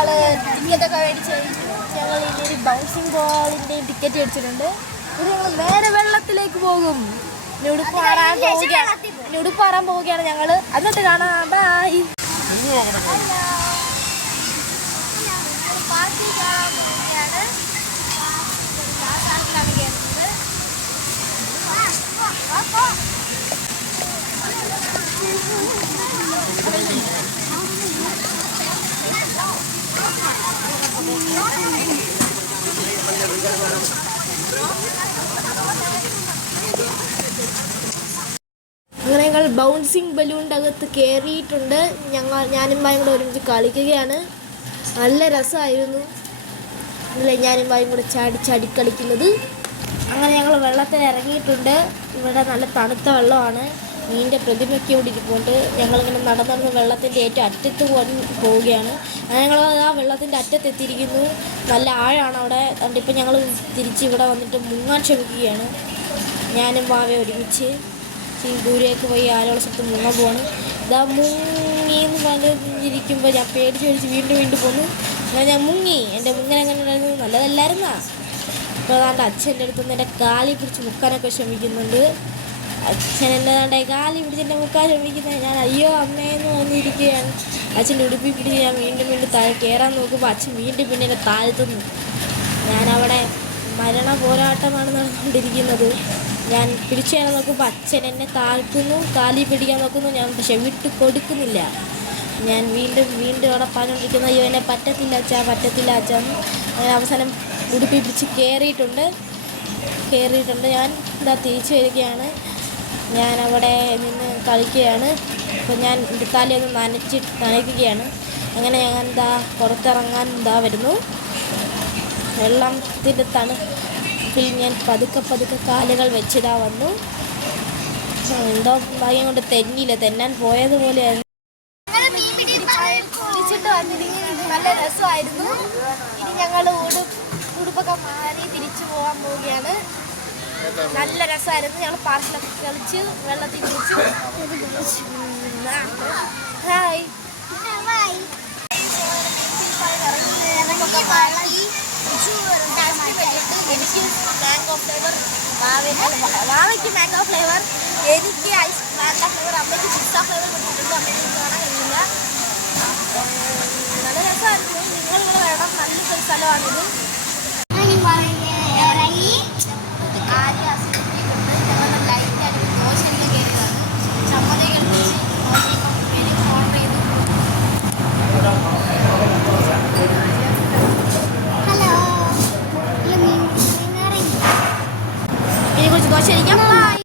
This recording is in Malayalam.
ഒക്കെ മേടിച്ച് കഴിഞ്ഞു ഞങ്ങൾ ഒരു ബൗൺസിങ് ബോളിന്റെയും ടിക്കറ്റ് മേടിച്ചിട്ടുണ്ട്. ഇത് ഞങ്ങൾ നേരെ വെള്ളത്തിലേക്ക് പോകും. മാറാൻ പോവുകയാണ്. മാറാൻ പോവുകയാണ് ഞങ്ങൾ എന്നിട്ട് കാണാം. ബായ് പാർട്ടി കാണാൻ പോവുകയാണ് ാണ് കയറുന്നത് അങ്ങനെ ഞങ്ങൾ ബൗൺസിങ് ബലൂണിന്റെ അകത്ത് കയറിയിട്ടുണ്ട് ഞങ്ങൾ ഞാനും ഭായും കൂടെ ഒരുമിച്ച് കളിക്കുകയാണ്. നല്ല രസമായിരുന്നു. അല്ലേ ഞാനും ഭായും കൂടെ ചാടി ചാടി കളിക്കുന്നത്. അങ്ങനെ ഞങ്ങൾ വെള്ളത്തിൽ ഇറങ്ങിയിട്ടുണ്ട്. ഇവിടെ നല്ല തണുത്ത വെള്ളമാണ്. മീനിന്റെ പ്രതിമയ്ക്ക് ഇവിടെ ഇരിപ്പുണ്ട്. ഞങ്ങളിങ്ങനെ നടന്ന് നടന്ന് വെള്ളത്തിന്റെ ഏറ്റവും അറ്റത്ത് പോവുകയാണ്. ഞങ്ങൾ ആ വെള്ളത്തിന്റെ അറ്റത്ത് എത്തിയിരിക്കുന്നു. നല്ല ആഴമാണ് അവിടെ. അതുകൊണ്ട് ഇപ്പം ഞങ്ങൾ തിരിച്ച് ഇവിടെ വന്നിട്ട് മുങ്ങാൻ ശ്രമിക്കുകയാണ്. ഞാനും വാവെ ഒരുമിച്ച് ദൂരേക്ക് പോയി ആരോളം സ്ഥലത്ത് മുങ്ങാൻ പോവാണ്. ഇതാ മുങ്ങിന്ന് പറഞ്ഞിരിക്കുമ്പോൾ ഞാൻ പേടിച്ച് പേടിച്ച് വീണ്ടും വീണ്ടും പോന്നു. അങ്ങനെ ഞാൻ മുങ്ങി. എന്റെ മുങ്ങൽ എങ്ങനെ ഉണ്ടായിരുന്നു? നല്ലതല്ലായിരുന്നാ? ഇപ്പോൾ അതാണ്ട് അച്ഛന്റെ അടുത്ത് നിന്ന് എന്റെ കാലി പിടിച്ച് മുക്കാനൊക്കെ ശ്രമിക്കുന്നുണ്ട്. എന്നെ കാലി പിടിച്ച് എന്റെ ഒഴിക്കുന്നത് ഞാൻ അയ്യോ അമ്മയെന്ന് വന്നിരിക്കുകയാണ്. അച്ഛൻ ഉടുപ്പി പിടിച്ച് ഞാൻ വീണ്ടും വീണ്ടും താഴെ കയറാൻ നോക്കുമ്പോൾ അച്ഛൻ വീണ്ടും പിന്നെ എന്നെ താഴ്ത്തുന്നു ഞാനവിടെ മരണ പോരാട്ടമാണ് നടന്നുകൊണ്ടിരിക്കുന്നത്. ഞാൻ പിടിച്ചു തരാൻ നോക്കുമ്പോൾ അച്ഛൻ എന്നെ താഴ്ത്തുന്നു കാലി പിടിക്കാൻ നോക്കുന്നു. ഞാൻ പക്ഷെ വിട്ടു കൊടുക്കുന്നില്ല. ഞാൻ വീണ്ടും വീണ്ടും അവിടെ പറഞ്ഞുകൊണ്ടിരിക്കുന്നു അയ്യോ എന്നെ പറ്റത്തില്ല അച്ഛാ പറ്റത്തില്ല അച്ഛാ അങ്ങനെ അവസാനം ഉടുപ്പി പിടിച്ച് കയറിയിട്ടുണ്ട് കയറിയിട്ടുണ്ട് ഞാൻ ഇതാ തിരിച്ചു വരികയാണ്. ഞാൻ അവിടെ നിന്ന് കളിക്കുകയാണ്. അപ്പോൾ ഞാൻ തലയൊന്ന് നനച്ച് നനയ്ക്കുകയാണ്. അങ്ങനെ ഞാൻ എന്താ പുറത്തിറങ്ങാൻ എന്താ വരുന്നു. വെള്ളത്തിന്റെ തണുപ്പിൽ ഞാൻ പതുക്കെ പതുക്കെ കാലുകൾ വെച്ചിതാ വന്നു. എന്തോ ഭാഗ്യം കൊണ്ട് തെന്നിയില്ല. തെന്നാൻ പോയതുപോലെയായിരുന്നു നല്ല രസമായിരുന്നു. ഇനി ഞങ്ങൾ ഉടുപ്പൊക്കെ മാറി തിരിച്ചു പോകാൻ പോവുകയാണ്. നല്ല രസമായിരുന്നു. ഞങ്ങൾ പാർക്കിലൊക്കെ കളിച്ച് വെള്ളത്തിൽ കുളിച്ച്. ഹായ്. വാവയ്ക്ക് മാംഗോ ഫ്ലേവർ എനിക്ക് ഐസ് മാംഗോ ഫ്ലേവർ അമ്മയ്ക്ക് പിസ്സ ഫ്ലേവർ കൊടുത്തിട്ടുണ്ട് അമ്മയ്ക്ക് കാണാൻ കഴിയില്ല. നല്ല രസമായിരുന്നു. നിങ്ങൾ ഇവിടെ വേണം. നല്ലൊരു സ്ഥലമാണിത്.